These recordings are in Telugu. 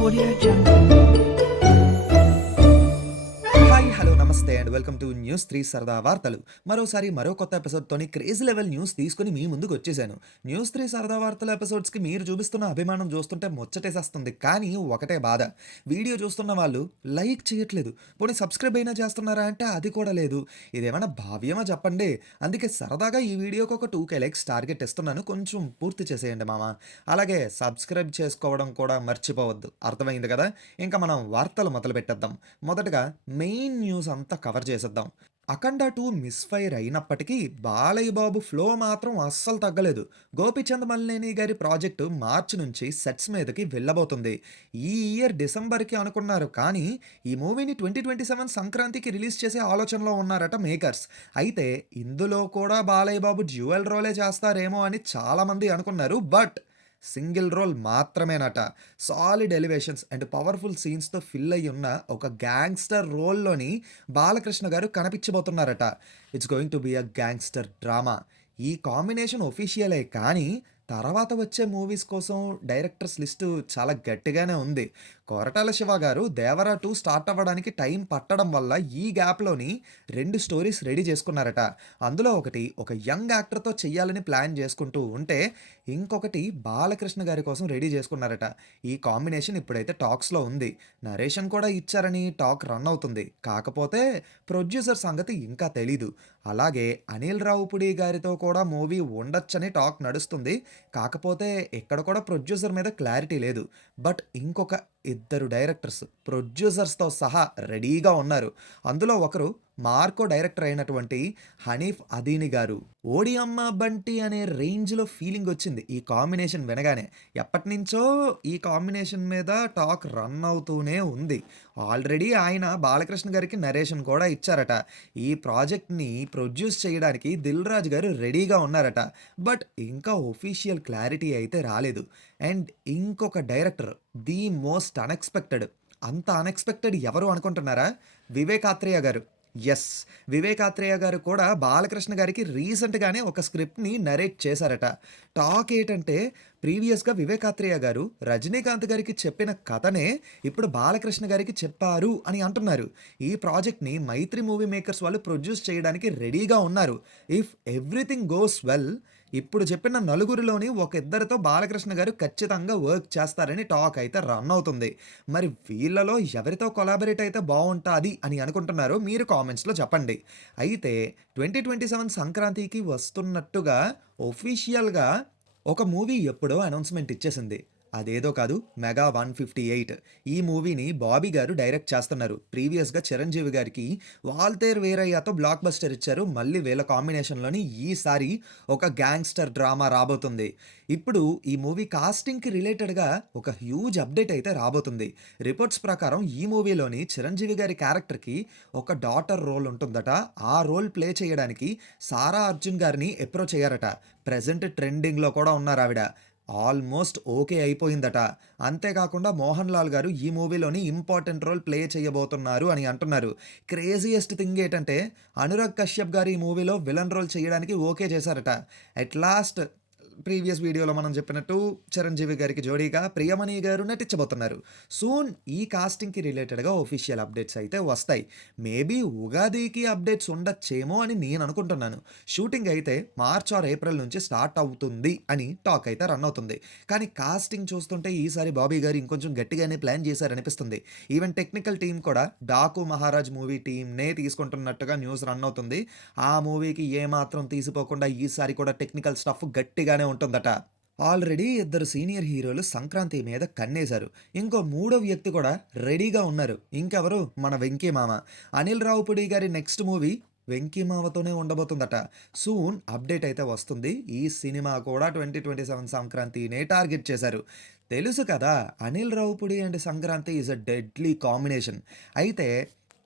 Audio Jungle. హాయ్ హలో నమస్తే అండ్ వెల్కమ్ టు న్యూస్ 3 సరదా వార్తలు. మరోసారి మరో కొత్త ఎపిసోడ్తోని క్రేజీ లెవెల్ న్యూస్ తీసుకుని మీ ముందుకు వచ్చేసాను. న్యూస్ 3 సరదా వార్తల ఎపిసోడ్స్కి మీరు చూపిస్తున్న అభిమానం చూస్తుంటే ముచ్చటేసేస్తుంది. కానీ ఒకటే బాధ, వీడియో చూస్తున్న వాళ్ళు లైక్ చేయట్లేదు. పోనీ సబ్స్క్రైబ్ అయినా చేస్తున్నారా అంటే అది కూడా లేదు. ఇదేమైనా భావ్యమా చెప్పండి. అందుకే సరదాగా ఈ వీడియోకి ఒక 2K లైక్స్ టార్గెట్ ఇస్తున్నాను, కొంచెం పూర్తి చేసేయండి మామ. అలాగే సబ్స్క్రైబ్ చేసుకోవడం కూడా మర్చిపోవద్దు, అర్థమైంది కదా. ఇంకా మనం వార్తలు మొదలు పెట్టేద్దాం. మొదటగా మెయిన్ న్యూస్ అంతా కవర్ చేసేద్దాం. అఖండ 2 మిస్ఫైర్ అయినప్పటికీ బాలయ్య బాబు ఫ్లో మాత్రం అస్సలు తగ్గలేదు. గోపీచంద్ మల్లేని గారి ప్రాజెక్టు మార్చి నుంచి సెట్స్ మీదకి వెళ్ళబోతుంది. ఈ ఇయర్ డిసెంబర్కి అనుకున్నారు, కానీ ఈ మూవీని 2027 సంక్రాంతికి రిలీజ్ చేసే ఆలోచనలో ఉన్నారట మేకర్స్. అయితే ఇందులో కూడా బాలయ్య బాబు డ్యూయల్ రోలే చేస్తారేమో అని చాలామంది అనుకున్నారు. బట్ సింగిల్ రోల్ మాత్రమేనట. సాలిడ్ ఎలివేషన్స్ అండ్ పవర్ఫుల్ సీన్స్తో ఫిల్ అయ్యి ఉన్న ఒక గ్యాంగ్స్టర్ రోల్లోని బాలకృష్ణ గారు కనిపించబోతున్నారట. It's going to be a gangster drama. ఈ కాంబినేషన్ ఒఫీషియలే, కానీ తర్వాత వచ్చే మూవీస్ కోసం డైరెక్టర్స్ లిస్టు చాలా గట్టిగానే ఉంది. కొరటాల శివ గారు దేవరా 2 స్టార్ట్ అవ్వడానికి టైం పట్టడం వల్ల ఈ గ్యాప్లోని 2 స్టోరీస్ రెడీ చేసుకున్నారట. అందులో ఒకటి ఒక యంగ్ యాక్టర్తో చెయ్యాలని ప్లాన్ చేసుకుంటూ ఉంటే, ఇంకొకటి బాలకృష్ణ గారి కోసం రెడీ చేసుకున్నారట. ఈ కాంబినేషన్ ఇప్పుడైతే టాక్స్లో ఉంది. నరేషన్ కూడా ఇచ్చారని టాక్ రన్ అవుతుంది. కాకపోతే ప్రొడ్యూసర్ సంగతి ఇంకా తెలీదు. అలాగే అనిల్ రావుపుడి గారితో కూడా మూవీ ఉండొచ్చని టాక్ నడుస్తుంది. కాకపోతే ఇక్కడ కూడా ప్రొడ్యూసర్ మీద క్లారిటీ లేదు. బట్ ఇంకొక ఇద్దరు డైరెక్టర్స్ ప్రొడ్యూసర్స్తో సహా రెడీగా ఉన్నారు. అందులో ఒకరు మార్కో డైరెక్టర్ అయినటువంటి హనీఫ్ అదీని గారు. ఓడియమ్మ బంటి అనే రేంజ్లో ఫీలింగ్ వచ్చింది ఈ కాంబినేషన్ వినగానే. ఎప్పటి నుంచో ఈ కాంబినేషన్ మీద టాక్ రన్ అవుతూనే ఉంది. ఆల్రెడీ ఆయన బాలకృష్ణ గారికి నరేషన్ కూడా ఇచ్చారట. ఈ ప్రాజెక్ట్ని ప్రొడ్యూస్ చేయడానికి దిల్ రాజు గారు రెడీగా ఉన్నారట. బట్ ఇంకా ఒఫీషియల్ క్లారిటీ అయితే రాలేదు. అండ్ ఇంకొక డైరెక్టర్, ది మోస్ట్ అన్ఎక్స్పెక్టెడ్. అంత అన్ఎక్స్పెక్టెడ్ ఎవరు అనుకుంటున్నారా? వివేక్ ఆత్రేయ గారు. ఎస్, వివేక్ ఆత్రేయ గారు కూడా బాలకృష్ణ గారికి రీసెంట్గానే ఒక స్క్రిప్ట్ని నరేట్ చేశారట. టాక్ ఏంటంటే, ప్రీవియస్గా వివేక్ ఆత్రేయ గారు రజనీకాంత్ గారికి చెప్పిన కథనే ఇప్పుడు బాలకృష్ణ గారికి చెప్పారు అని అంటున్నారు. ఈ ప్రాజెక్ట్ని మైత్రి మూవీ మేకర్స్ వాళ్ళు ప్రొడ్యూస్ చేయడానికి రెడీగా ఉన్నారు. ఇఫ్ ఎవ్రీథింగ్ గోస్ వెల్, ఇప్పుడు చెప్పిన నలుగురిలోని ఒక ఇద్దరితో బాలకృష్ణ గారు ఖచ్చితంగా వర్క్ చేస్తారని టాక్ అయితే రన్ అవుతుంది. మరి వీళ్ళలో ఎవరితో కొలాబరేట్ అయితే బాగుంటుంది అని అనుకుంటున్నారో మీరు కామెంట్స్లో చెప్పండి. అయితే 2027 సంక్రాంతికి వస్తున్నట్టుగా ఒఫీషియల్గా ఒక మూవీ ఎప్పుడో అనౌన్స్మెంట్ ఇచ్చేసింది. అదేదో కాదు, మెగా 158. ఈ మూవీని బాబీ గారు డైరెక్ట్ చేస్తున్నారు. ప్రీవియస్గా చిరంజీవి గారికి వాల్తేర్ వీరయ్యతో బ్లాక్ బస్టర్ ఇచ్చారు. మళ్ళీ వీళ్ళ కాంబినేషన్లోని ఈసారి ఒక గ్యాంగ్స్టర్ డ్రామా రాబోతుంది. ఇప్పుడు ఈ మూవీ కాస్టింగ్కి రిలేటెడ్గా ఒక హ్యూజ్ అప్డేట్ అయితే రాబోతుంది. రిపోర్ట్స్ ప్రకారం ఈ మూవీలోని చిరంజీవి గారి క్యారెక్టర్కి ఒక డాటర్ రోల్ ఉంటుందట. ఆ రోల్ ప్లే చేయడానికి సారా అర్జున్ గారిని అప్రోచ్ అయ్యారట. ప్రజెంట్ ట్రెండింగ్లో కూడా ఉన్నారు ఆవిడ. ఆల్మోస్ట్ ఓకే అయిపోయిందట. అంతేకాకుండా మోహన్ లాల్ గారు ఈ మూవీలోని ఇంపార్టెంట్ రోల్ ప్లే చేయబోతున్నారు అని అంటున్నారు. క్రేజియస్ట్ థింగ్ ఏంటంటే, అనురాగ్ కశ్యప్ గారు ఈ మూవీలో విలన్ రోల్ చేయడానికి ఓకే చేశారట. అట్ లాస్ట్ ప్రీవియస్ వీడియోలో మనం చెప్పినట్టు చిరంజీవి గారికి జోడీగా ప్రియమణి గారు నటించబోతున్నారు. సూన్ ఈ కాస్టింగ్కి రిలేటెడ్గా ఒఫీషియల్ అప్డేట్స్ అయితే వస్తాయి. మేబీ ఉగాదికి అప్డేట్స్ ఉండొచ్చేమో అని నేను అనుకుంటున్నాను. షూటింగ్ అయితే మార్చ్ ఆర్ ఏప్రిల్ నుంచి స్టార్ట్ అవుతుంది అని టాక్ అయితే రన్ అవుతుంది. కానీ కాస్టింగ్ చూస్తుంటే ఈసారి బాబీ గారు ఇంకొంచెం గట్టిగానే ప్లాన్ చేశారనిపిస్తుంది. ఈవెన్ టెక్నికల్ టీం కూడా డాకు మహారాజ్ మూవీ టీంనే తీసుకుంటున్నట్టుగా న్యూస్ రన్ అవుతుంది. ఆ మూవీకి ఏమాత్రం తీసిపోకుండా ఈసారి కూడా టెక్నికల్ స్టఫ్ గట్టిగానే ఉంటుందట. ఆల్రెడీ ఇద్దరు సీనియర్ హీరోలు సంక్రాంతి మీద కన్నేశారు. ఇంకో మూడో వ్యక్తి కూడా రెడీగా ఉన్నారు. ఇంకెవరు? మన వెంకీ మామ. అనిల్ రావుపుడి గారి నెక్స్ట్ మూవీ వెంకీ మావతోనే ఉండబోతుందట. సూన్ అప్డేట్ అయితే వస్తుంది. ఈ సినిమా కూడా 2027 సంక్రాంతినే టార్గెట్ చేశారు. తెలుసు కదా, Anil Ravipudi and Sankranti is a deadly combination. అయితే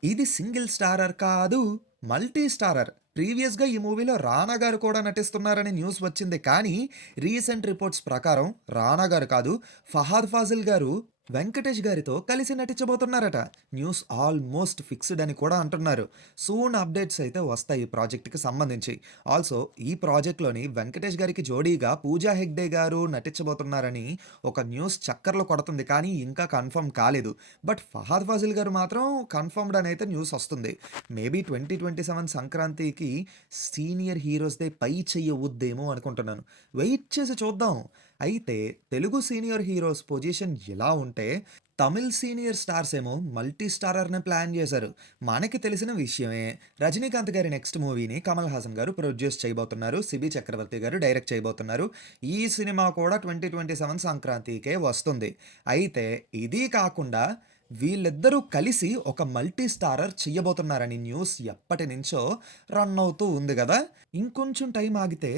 ఇది సింగిల్ స్టారర్ కాదు, మల్టీ స్టారర్. ప్రీవియస్గా ఈ మూవీలో రానా గారు కూడా నటిస్తున్నారని న్యూస్ వచ్చింది. కానీ రీసెంట్ రిపోర్ట్స్ ప్రకారం రానా గారు కాదు, ఫహాద్ ఫాజిల్ గారు వెంకటేష్ గారితో కలిసి నటించబోతున్నారట. న్యూస్ ఆల్మోస్ట్ ఫిక్స్‌డ్ అని కూడా అంటున్నారు. సూన్ అప్డేట్స్ అయితే వస్తాయి ఈ ప్రాజెక్ట్‌కి సంబంధించి. ఆల్సో ఈ ప్రాజెక్ట్‌లోని వెంకటేష్ గారికి జోడీగా పూజా హెగ్డే గారు నటించబోతున్నారని ఒక న్యూస్ చక్కర్లు కొడుతుంది. కానీ ఇంకా కన్ఫర్మ్ కాలేదు. బట్ ఫహద్ ఫాజిల్ గారు మాత్రం కన్ఫర్మ్డ్ అని అయితే న్యూస్ వస్తుంది. మేబీ 2027 సంక్రాంతికి సీనియర్ హీరోస్‌దే పై చెయ్యి అవుద్దేమో అనుకుంటున్నాను. వెయిట్ చేసి చూద్దాం. అయితే తెలుగు సీనియర్ హీరోస్ పొజిషన్ ఇలా ఉంటే, తమిళ్ సీనియర్ స్టార్స్ ఏమో మల్టీ స్టారర్‌ని ప్లాన్ చేశారు. మనకి తెలిసిన విషయమే. రజనీకాంత్ గారి నెక్స్ట్ మూవీని కమల్ హాసన్ గారు ప్రొడ్యూస్ చేయబోతున్నారు. సిబి చక్రవర్తి గారు డైరెక్ట్ చేయబోతున్నారు. ఈ సినిమా కూడా 2027 సంక్రాంతికే వస్తుంది. అయితే ఇది కాకుండా వీళ్ళిద్దరూ కలిసి ఒక మల్టీ స్టారర్ చెయ్యబోతున్నారని న్యూస్ ఎప్పటినుంచో రన్ అవుతూ ఉంది గదా! ఇంకొంచెం టైం ఆగితే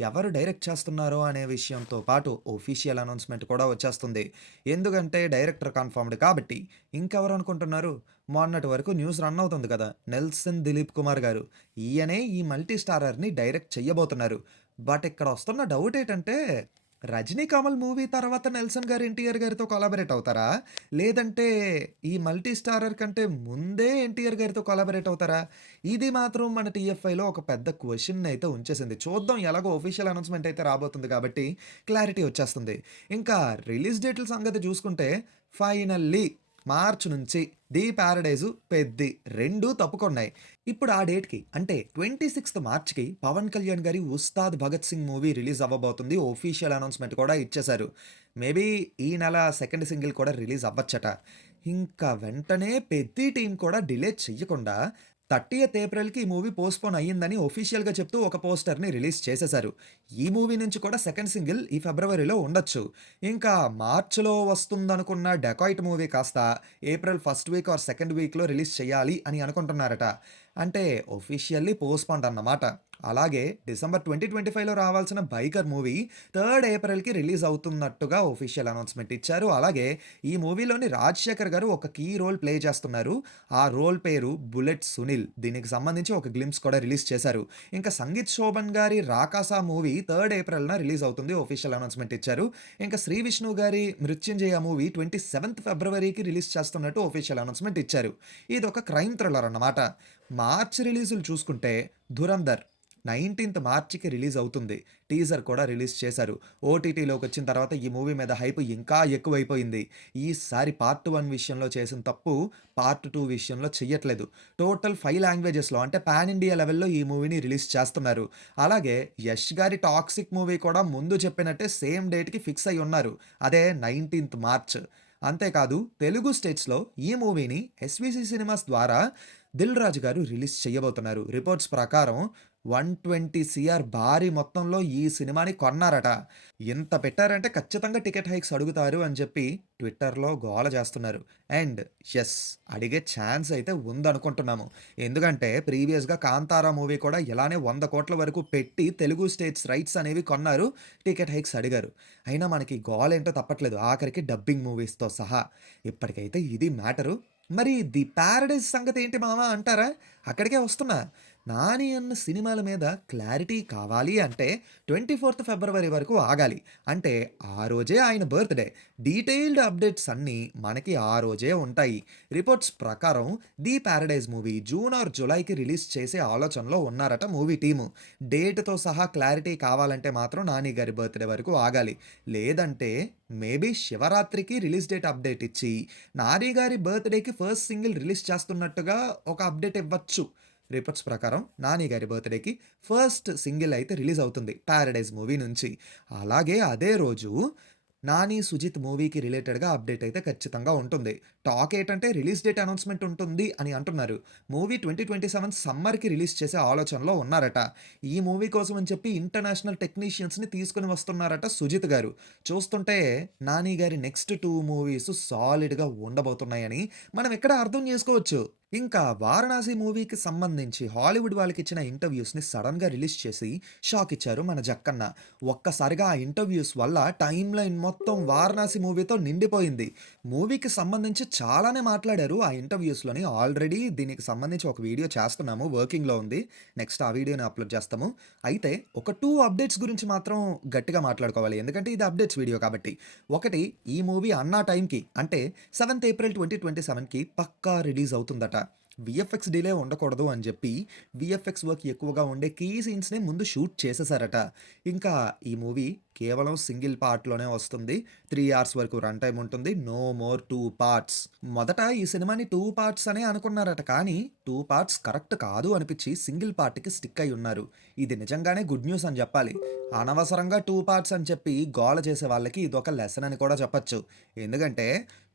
ఎవరు డైరెక్ట్ చేస్తున్నారో అనే విషయంతో పాటు ఒఫీషియల్ అనౌన్స్‌మెంట్ కూడా వచ్చేస్తుంది. ఎందుకంటే డైరెక్టర్ కన్ఫర్మ్డ్ కాబట్టి. ఇంకెవరు అనుకుంటున్నారు? మొన్నటి వరకు న్యూస్ రన్ అవుతుంది కదా! 'నెల్సన్ దిలీప్ కుమార్' గారు. ఈయనే ఈ మల్టీ స్టారర్‌ని డైరెక్ట్ చెయ్యబోతున్నారు. బట్ ఇక్కడ వస్తున్న డౌట్ ఏటంటే 'రజనీ కమల్' మూవీ తర్వాత 'నెల్సన్' గారు 'ఎన్టీఆర్' గారితో కొలాబరేట్ అవుతారా? లేదంటే ఈ మల్టీ స్టారర్ కంటే ముందే 'ఎన్టీఆర్' గారితో కొలాబరేట్ అవుతారా? ఇది మాత్రం మన టీఎఫ్ఐలో ఒక పెద్ద క్వెషన్‌నయితే ఉంచేసింది. చూద్దాం ఎలాగో ఆఫీషియల్ అనౌన్స్‌మెంట్ అయితే రాబోతుంది కాబట్టి క్లారిటీ వచ్చేస్తుంది. ఇంకా రిలీజ్ డేట్‌ల సంగతి చూసుకుంటే ఫైనల్లీ మార్చ్ నుంచి 'ది పారడైజు', 'పెద్ది' 2 తప్పుకున్నాయి. ఇప్పుడు ఆ డేట్‌కి అంటే 26థ్ మార్చ్‌కి పవన్ కళ్యాణ్ గారి 'ఉస్తాద్ భగత్ సింగ్' మూవీ రిలీజ్ అవ్వబోతుంది. ఆఫీషియల్ అనౌన్స్‌మెంట్ కూడా ఇచ్చేశారు. మేబీ ఈ నెల సెకండ్ సింగిల్ కూడా రిలీజ్ అవ్వచ్చట. ఇంకా వెంటనే 'పెద్ది' టీమ్ కూడా డిలే చెయ్యకుండా 30థ్ ఏప్రిల్‌కి ఈ మూవీ పోస్ట్‌పోన్ అయ్యిందని ఆఫీషియల్‌గా చెప్తూ ఒక పోస్టర్‌ని రిలీజ్ చేసేశారు. ఈ మూవీ నుంచి కూడా సెకండ్ సింగిల్ ఈ ఫిబ్రవరిలో ఉండొచ్చు. ఇంకా మార్చ్‌లో వస్తుందనుకున్న 'డెకాయిట్' మూవీ కాస్త April first week or second వీక్‌లో రిలీజ్ చేయాలి అని అనుకుంటున్నారట. అంటే ఆఫీషియల్లీ పోస్ట్‌పోన్డ్ అన్నమాట. అలాగే డిసెంబర్ 2025లో రావాల్సిన 'బైకర్' మూవీ 3 ఏప్రిల్‌కి రిలీజ్ అవుతున్నట్టుగా ఆఫీషియల్ అనౌన్స్‌మెంట్ ఇచ్చారు. అలాగే ఈ మూవీలోని రాజశేఖర్ గారు ఒక కీ రోల్ ప్లే చేస్తున్నారు. ఆ రోల్ పేరు 'బుల్లెట్ సునీల్'. దీనికి సంబంధించి ఒక గ్లింప్స్ కూడా రిలీజ్ చేశారు. ఇంకా సంగీత్ శోభన్ గారి 'రాకాస' మూవీ 3 ఏప్రిల్‌న రిలీజ్ అవుతుంది. ఆఫీషియల్ అనౌన్స్‌మెంట్ ఇచ్చారు. ఇంకా శ్రీ విష్ణు గారి 'మృత్యుంజయ' మూవీ 27థ్ ఫిబ్రవరికి రిలీజ్ చేస్తున్నట్టు ఆఫీషియల్ అనౌన్స్‌మెంట్ ఇచ్చారు. ఇదొక క్రైమ్ థ్రిల్లర్ అన్నమాట. మార్చ్ రిలీజులు చూసుకుంటే 'ధురంధర్' 19థ్ మార్చికి రిలీజ్ అవుతుంది. టీజర్ కూడా రిలీజ్ చేశారు. ఓటీటీలోకొచ్చిన తర్వాత ఈ మూవీ మీద హైప్ ఇంకా ఎక్కువైపోయింది. ఈసారి పార్ట్ 1 విషయంలో చేసిన తప్పు పార్ట్ 2 విషయంలో చెయ్యట్లేదు. టోటల్ 5 లాంగ్వేజెస్‌లో అంటే పాన్ ఇండియా లెవెల్‌లో ఈ మూవీని రిలీజ్ చేస్తున్నారు. అలాగే యష్ గారి 'టాక్సిక్' మూవీ కూడా ముందు చెప్పినట్టే సేమ్ డేట్‌కి ఫిక్స్ అయ్యి ఉన్నారు. అదే 19థ్ మార్చ్. అంతేకాదు తెలుగు స్టేట్స్‌లో ఈ మూవీని ఎస్వీసీ సినిమాస్ ద్వారా 'దిల్ రాజు' గారు రిలీజ్ చేయబోతున్నారు. రిపోర్ట్స్ ప్రకారం 120 సీఆర్ భారీ మొత్తంలో ఈ సినిమాని కొన్నారట. ఇంత పెట్టారంటే ఖచ్చితంగా టికెట్ హైక్స్ అడుగుతారు అని చెప్పి ట్విట్టర్‌లో గోల చేస్తున్నారు. అండ్ యెస్, అడిగే ఛాన్స్ అయితే ఉందనుకుంటున్నాము. ఎందుకంటే ప్రీవియస్‌గా 'కాంతార' మూవీ కూడా ఇలానే 100,00,00,000 వరకు పెట్టి తెలుగు స్టేట్స్ రైట్స్ అనేవి కొన్నారు. టికెట్ హైక్స్ అడిగారు. అయినా మనకి గోలేంటో తప్పట్లేదు. ఆఖరికి డబ్బింగ్ మూవీస్‌తో సహా. ఇప్పటికైతే ఇది మ్యాటరు. మరి 'ది పారడైజ్' సంగతి ఏంటి మామ అంటారా? అక్కడికే వస్తున్నా. 'నాని' అన్న సినిమాల మీద క్లారిటీ కావాలి అంటే 24థ్ ఫిబ్రవరి వరకు ఆగాలి. అంటే ఆ రోజే ఆయన బర్త్‌డే. డీటెయిల్డ్ అప్డేట్స్ అన్నీ మనకి ఆ రోజే ఉంటాయి. రిపోర్ట్స్ ప్రకారం 'the Paradise' movie June or జులైకి రిలీజ్ చేసే ఆలోచనలో ఉన్నారట మూవీ టీము. డేట్‌తో సహా క్లారిటీ కావాలంటే మాత్రం 'నాని' గారి బర్త్‌డే వరకు ఆగాలి. లేదంటే మేబీ శివరాత్రికి రిలీజ్ డేట్ అప్డేట్ ఇచ్చి 'నాని' గారి బర్త్‌డేకి ఫస్ట్ సింగిల్ రిలీజ్ చేస్తున్నట్టుగా ఒక అప్డేట్ ఇవ్వచ్చు. రిపోర్ట్స్ ప్రకారం 'నాని' గారి బర్త్‌డేకి ఫస్ట్ సింగిల్ అయితే రిలీజ్ అవుతుంది 'పారడైజ్' మూవీ నుంచి. అలాగే అదే రోజు 'నాని సుజిత్' మూవీకి రిలేటెడ్‌గా అప్డేట్ అయితే ఖచ్చితంగా ఉంటుంది. టాక్ ఏటంటే రిలీజ్ డేట్ అనౌన్స్‌మెంట్ ఉంటుంది అని అంటున్నారు. మూవీ 2027 సమ్మర్‌కి రిలీజ్ చేసే ఆలోచనలో ఉన్నారట. ఈ మూవీ కోసం అని చెప్పి ఇంటర్నేషనల్ టెక్నీషియన్స్‌ని తీసుకొని వస్తున్నారట సుజిత్ గారు. చూస్తుంటే 'నాని' గారి నెక్స్ట్ 2 మూవీస్ సాలిడ్‌గా ఉండబోతున్నాయని మనం ఇక్కడ అర్థం చేసుకోవచ్చు. ఇంకా 'వారణాసి' మూవీకి సంబంధించి హాలీవుడ్ వాళ్ళకిచ్చిన ఇంటర్వ్యూస్‌ని సడెన్‌గా రిలీజ్ చేసి షాక్ ఇచ్చారు మన జక్కన్న. ఒక్కసారిగా ఆ ఇంటర్వ్యూస్ వల్ల టైమ్ లైన్ మొత్తం 'వారణాసి' మూవీతో నిండిపోయింది. మూవీకి సంబంధించి చాలానే మాట్లాడారు ఆ ఇంటర్వ్యూస్‌లోని. ఆల్రెడీ దీనికి సంబంధించి ఒక వీడియో చేస్తున్నాము. వర్కింగ్‌లో ఉంది. నెక్స్ట్ ఆ వీడియోని అప్‌లోడ్ చేస్తాము. అయితే ఒక 2 అప్డేట్స్ గురించి మాత్రం గట్టిగా మాట్లాడుకోవాలి. ఎందుకంటే ఇది అప్డేట్స్ వీడియో కాబట్టి. ఒకటి, ఈ మూవీ అన్నా టైంకి అంటే 7థ్ ఏప్రిల్ 2027కి పక్కా రిలీజ్ అవుతుందట. వీఎఫ్ఎక్స్ డిలే ఉండకూడదు అని చెప్పి వీఎఫ్ఎక్స్ వర్క్ ఎక్కువగా ఉండే కీ సీన్స్‌ని ముందు షూట్ చేసేసారట. ఇంకా ఈ మూవీ కేవలం సింగిల్ పార్ట్‌లోనే వస్తుంది. 3 అవర్స్ వరకు రన్ టైమ్ ఉంటుంది. No more 2 parts. మొదట ఈ సినిమాని 2 పార్ట్స్ అనే అనుకున్నారట. కానీ 2 పార్ట్స్ కరెక్ట్ కాదు అనిపించి సింగిల్ పార్ట్‌కి స్టిక్ అయ్యి ఉన్నారు. ఇది నిజంగానే గుడ్ న్యూస్ అని చెప్పాలి. అనవసరంగా 2 పార్ట్స్ అని చెప్పి గోల చేసే వాళ్ళకి ఇదొక లెసన్ అని కూడా చెప్పొచ్చు. ఎందుకంటే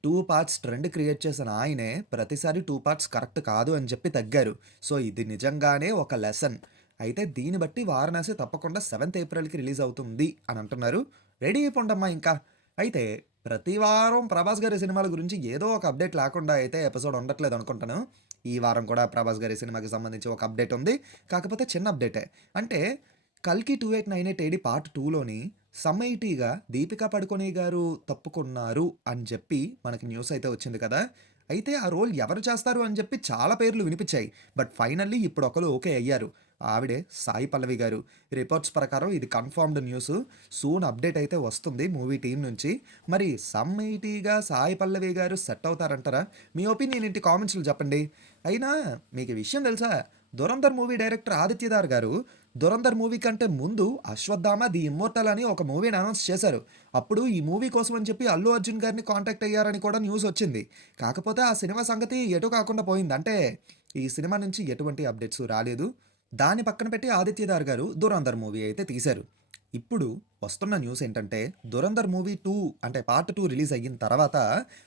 2 పార్ట్స్ ట్రెండ్ క్రియేట్ చేసిన ఆయనే ప్రతిసారి 2 పార్ట్స్ కరెక్ట్ కాదు అని చెప్పి తగ్గారు. సో, ఇది నిజంగానే ఒక లెసన్. అయితే దీన్ని బట్టి 'వారణాసి' తప్పకుండా 7థ్ ఏప్రిల్‌కి రిలీజ్ అవుతుంది అని అంటున్నారు. రెడీ అయిపోండమ్మా ఇంకా. అయితే ప్రతి వారం 'ప్రభాస్' గారి సినిమాల గురించి ఏదో ఒక అప్డేట్ లేకుండా అయితే ఎపిసోడ్ ఉండట్లేదు అనుకుంటాను. ఈ వారం కూడా 'ప్రభాస్' గారి సినిమాకి సంబంధించి ఒక అప్డేట్ ఉంది. కాకపోతే చిన్న అప్డేటే. అంటే 'కల్కి 2898 ఏడీ పార్ట్ 2లోని సమ్మేటిగా 'దీపికా పడుకొనె' గారు తప్పుకున్నారు అని చెప్పి మనకి న్యూస్ అయితే వచ్చింది కదా! అయితే ఆ రోల్ ఎవరు చేస్తారు అని చెప్పి చాలా పేర్లు వినిపించాయి. బట్ ఫైనల్లీ ఇప్పుడు ఒకళ్ళు ఓకే అయ్యారు. ఆవిడే సాయి పల్లవి గారు. రిపోర్ట్స్ ప్రకారం ఇది కన్ఫర్మ్డ్ న్యూస్. సూన్ అప్డేట్ అయితే వస్తుంది మూవీ టీమ్ నుంచి. మరి సమ్మేటిగా సాయి పల్లవి గారు సెట్ అవుతారంటారా? మీ ఒపీనియన్ ఏంటి కామెంట్స్‌లో చెప్పండి. అయినా మీకు ఈ విషయం తెలుసా? 'ధురంధర్' మూవీ డైరెక్టర్ ఆదిత్యదార్ గారు 'ధురంధర్' మూవీ కంటే ముందు 'అశ్వత్థామ ది ఇమ్మోర్టల్' అని ఒక మూవీని అనౌన్స్ చేశారు. అప్పుడు ఈ మూవీ కోసం అని చెప్పి అల్లు అర్జున్ గారిని కాంటాక్ట్ అయ్యారని కూడా న్యూస్ వచ్చింది. కాకపోతే ఆ సినిమా సంగతి ఎటు కాకుండా పోయింది. అంటే ఈ సినిమా నుంచి ఎటువంటి అప్డేట్స్ రాలేదు. దాన్ని పక్కన పెట్టి ఆదిత్యదార్ గారు 'ధురంధర్' మూవీ అయితే తీశారు. ఇప్పుడు వస్తున్న న్యూస్ ఏంటంటే 'ధురంధర్' మూవీ 2 అంటే పార్ట్ 2 రిలీజ్ అయిన తర్వాత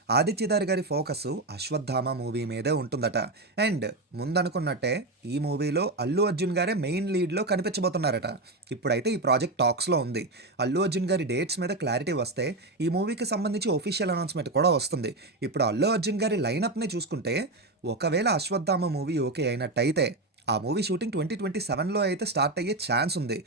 ఆదిత్యదార్ గారి ఫోకస్ 'అశ్వత్థామ' మూవీ మీదే ఉంటుందట. అండ్ ముందనుకున్నట్టే ఈ మూవీలో అల్లు అర్జున్ గారే మెయిన్ లీడ్‌లో కనిపించబోతున్నారట. ఇప్పుడైతే ఈ ప్రాజెక్ట్ టాక్స్‌లో ఉంది. అల్లు అర్జున్ గారి డేట్స్ మీద క్లారిటీ వస్తే ఈ మూవీకి సంబంధించి ఆఫీషియల్ అనౌన్స్‌మెంట్ కూడా వస్తుంది. ఇప్పుడు అల్లు అర్జున్ గారి లైనప్‌ని చూసుకుంటే ఒకవేళ 'అశ్వత్థామ' మూవీ ఓకే అయినట్టయితే ఆ మూవీ షూటింగ్ 2027లో అయితే స్టార్ట్ అయ్యే ఛాన్స్ ఉంది.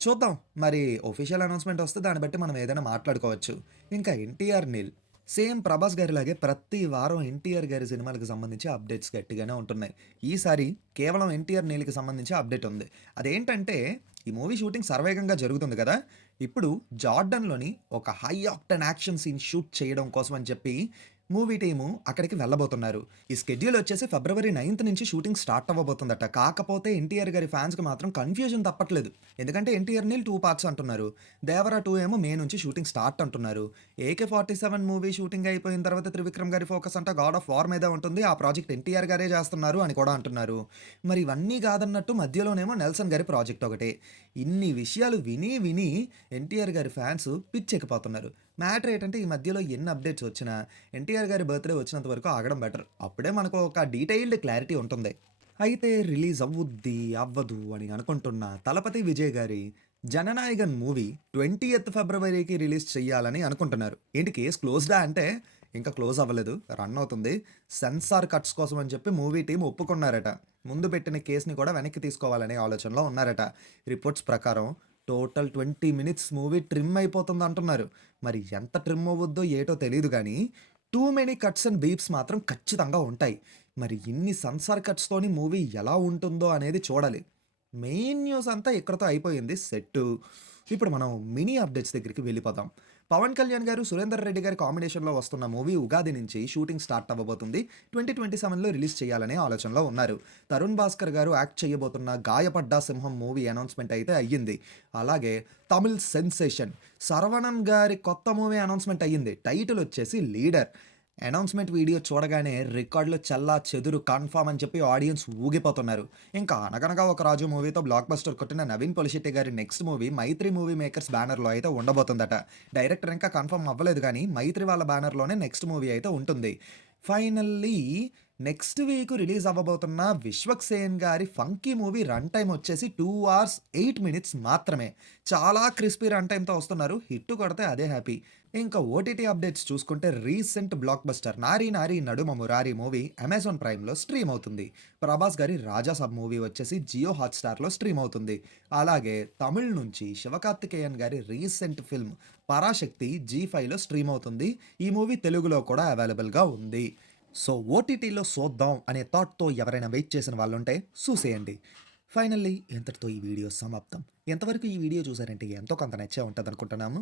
చూద్దాం. మరి ఆఫీషియల్ అనౌన్స్‌మెంట్ వస్తే దాన్ని బట్టి మనం ఏదైనా మాట్లాడుకోవచ్చు. ఇంకా 'ఎన్టీఆర్ నీల్' సేమ్ 'ప్రభాస్' గారిలాగే ప్రతి వారం 'ఎన్టీఆర్' గారి సినిమాలకు సంబంధించి అప్డేట్స్ గట్టిగానే ఉంటున్నాయి. ఈసారి కేవలం 'ఎన్టీఆర్ నీల్'కి సంబంధించి అప్డేట్ ఉంది. అదేంటంటే ఈ మూవీ షూటింగ్ శరవేగంగా జరుగుతుంది కదా! ఇప్పుడు జార్డన్‌లోని ఒక high octane action scene shoot చేయడం కోసం అని చెప్పి మూవీ టీము అక్కడికి వెళ్ళబోతున్నారు. ఈ షెడ్యూల్ వచ్చేసి ఫిబ్రవరి 9థ్ నుంచి షూటింగ్ స్టార్ట్ అవ్వబోతుందట. కాకపోతే 'ఎన్టీఆర్' గారి ఫ్యాన్స్‌కి మాత్రం కన్‌ఫ్యూజన్ తప్పట్లేదు. ఎందుకంటే 'ఎన్టీఆర్ నీల్' 2 పార్ట్స్ అంటున్నారు. 'దేవర 2' ఏమో మే నుంచి షూటింగ్ స్టార్ట్ అంటున్నారు. 'ఏకే47' మూవీ షూటింగ్ అయిపోయిన తర్వాత త్రివిక్రమ్ గారి ఫోకస్ అంతా 'గాడ్ ఆఫ్ వార్' మీదే ఉంటుంది. ఆ ప్రాజెక్ట్ 'ఎన్టీఆర్' గారే చేస్తున్నారు అని కూడా అంటున్నారు. మరి ఇవన్నీ కాదన్నట్టు మధ్యలోనేమో 'నెల్సన్' గారి ప్రాజెక్ట్ ఒకటి. ఇన్ని విషయాలు విని విని 'ఎన్టీఆర్' గారి ఫ్యాన్స్ పిచ్చెక్కిపోతున్నారు. మ్యాటర్ ఏంటంటే ఈ మధ్యలో ఎన్ని అప్డేట్స్ వచ్చినా 'ఎన్టీఆర్' గారి బర్త్‌డే వచ్చినంత వరకు ఆగడం బెటర్. అప్పుడే మనకు ఒక డీటెయిల్డ్ క్లారిటీ ఉంటుంది. అయితే రిలీజ్ అవ్వుద్ది, అవ్వదు అని అనుకుంటున్న 'తలపతి విజయ్' గారి 'జననాయగన్' మూవీ 20థ్ ఫిబ్రవరికి రిలీజ్ చేయాలని అనుకుంటున్నారు. ఏంటి కేస్ క్లోజ్డా అంటే ఇంకా క్లోజ్ అవ్వలేదు. రన్ అవుతుంది. సెన్సార్ కట్స్ కోసం అని చెప్పి మూవీ టీమ్ ఒప్పుకున్నారట. ముందు పెట్టిన కేస్‌ని కూడా వెనక్కి తీసుకోవాలనే ఆలోచనలో ఉన్నారట. రిపోర్ట్స్ ప్రకారం టోటల్ 20 మినిట్స్ మూవీ ట్రిమ్ అయిపోతుంది అంటున్నారు. మరి ఎంత ట్రిమ్ అవ్వుద్దో ఏటో తెలీదు గానీ, టూ మెనీ కట్స్ అండ్ బీప్స్ మాత్రం ఖచ్చితంగా ఉంటాయి. మరి ఇన్ని సెన్సార్ కట్స్‌తోని మూవీ ఎలా ఉంటుందో అనేది చూడాలి. మెయిన్ న్యూస్ అంతా ఇక్కడితో అయిపోయింది సెట్టు. ఇప్పుడు మనం మినీ అప్డేట్స్ దగ్గరికి వెళ్ళిపోదాం. పవన్ కళ్యాణ్ గారు, సురేందర్ రెడ్డి గారి కాంబినేషన్‌లో వస్తున్న మూవీ 'ఉగాది' నుంచి షూటింగ్ స్టార్ట్ అవ్వబోతుంది. 2027లో రిలీజ్ చేయాలనే ఆలోచనలో ఉన్నారు. తరుణ్ భాస్కర్ గారు యాక్ట్ చేయబోతున్న 'గాయపడ్డ సింహం' మూవీ అనౌన్స్‌మెంట్ అయితే అయ్యింది. అలాగే తమిళ్ సెన్సేషన్ 'శరవణన్' గారి కొత్త మూవీ అనౌన్స్‌మెంట్ అయ్యింది. టైటిల్ వచ్చేసి 'లీడర్'. అనౌన్స్‌మెంట్ వీడియో చూడగానే రికార్డులు చెల్లాచెదురు కన్ఫర్మ్ అని చెప్పి ఆడియన్స్ ఊగిపోతున్నారు. ఇంకా 'అనగనగా ఒక రాజు' మూవీతో బ్లాక్ బస్టర్ కొట్టిన నవీన్ పొలిశెట్టి గారి నెక్స్ట్ మూవీ 'మైత్రి మూవీ మేకర్స్' బ్యానర్‌లో అయితే ఉండబోతుందట. డైరెక్టర్ ఇంకా కన్ఫర్మ్ అవ్వలేదు కానీ 'మైత్రి' వాళ్ళ బ్యానర్‌లోనే నెక్స్ట్ మూవీ అయితే ఉంటుంది. ఫైనల్లీ నెక్స్ట్ వీక్ రిలీజ్ అవ్వబోతున్న విశ్వక్ సేన్ గారి 'ఫంకీ' మూవీ రన్ టైమ్ వచ్చేసి 2 అవర్స్ 8 మినిట్స్ మాత్రమే. చాలా క్రిస్పీ రన్ టైమ్‌తో వస్తున్నారు. హిట్ కొడితే అదే హ్యాపీ. ఇంకా ఓటీటీ అప్డేట్స్ చూసుకుంటే రీసెంట్ బ్లాక్ బస్టర్ 'నారి నారి నడుమ మురారి' మూవీ అమెజాన్ ప్రైమ్‌లో స్ట్రీమ్ అవుతుంది. ప్రభాస్ గారి 'రాజాసాబ్' మూవీ వచ్చేసి జియో హాట్‌స్టార్‌లో స్ట్రీమ్ అవుతుంది. అలాగే తమిళ్ నుంచి శివకార్తికేయన్ గారి రీసెంట్ ఫిల్మ్ 'పరాశక్తి' జీ5లో స్ట్రీమ్ అవుతుంది. ఈ మూవీ తెలుగులో కూడా అవైలబుల్‌గా ఉంది. సో ఓటీటీలో చూద్దాం అనే థాట్‌తో ఎవరైనా వెయిట్ చేసిన వాళ్ళుంటే చూసేయండి. ఫైనల్లీ ఇంతటితో ఈ వీడియో సమాప్తం. ఎంతవరకు ఈ వీడియో చూసారంటే ఎంతో కొంత నచ్చే ఉంటదనుకుంటున్నాము.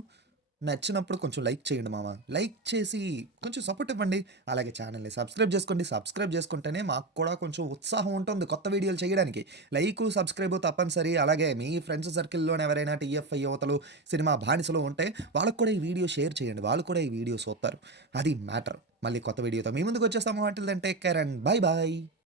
నచ్చినప్పుడు కొంచెం లైక్ చేయండి మామ. లైక్ చేసి కొంచెం సపోర్ట్ ఇవ్వండి. అలాగే ఛానెల్‌ని సబ్స్క్రైబ్ చేసుకోండి. సబ్స్క్రైబ్ చేసుకుంటేనే మాకు కూడా కొంచెం ఉత్సాహం ఉంటుంది కొత్త వీడియోలు చేయడానికి. లైకు, సబ్స్క్రైబు తప్పనిసరి. అలాగే మీ ఫ్రెండ్స్ సర్కిల్‌లోనే ఎవరైనా టీఎఫ్ఐ యువతలు, సినిమా బానిసలు ఉంటే వాళ్ళకి కూడా ఈ వీడియో షేర్ చేయండి. వాళ్ళు కూడా ఈ వీడియో చూస్తారు. అది మ్యాటర్. మళ్ళీ కొత్త వీడియోతో మీ ముందుకొచ్చేస్తాము. Until then take care and bye by.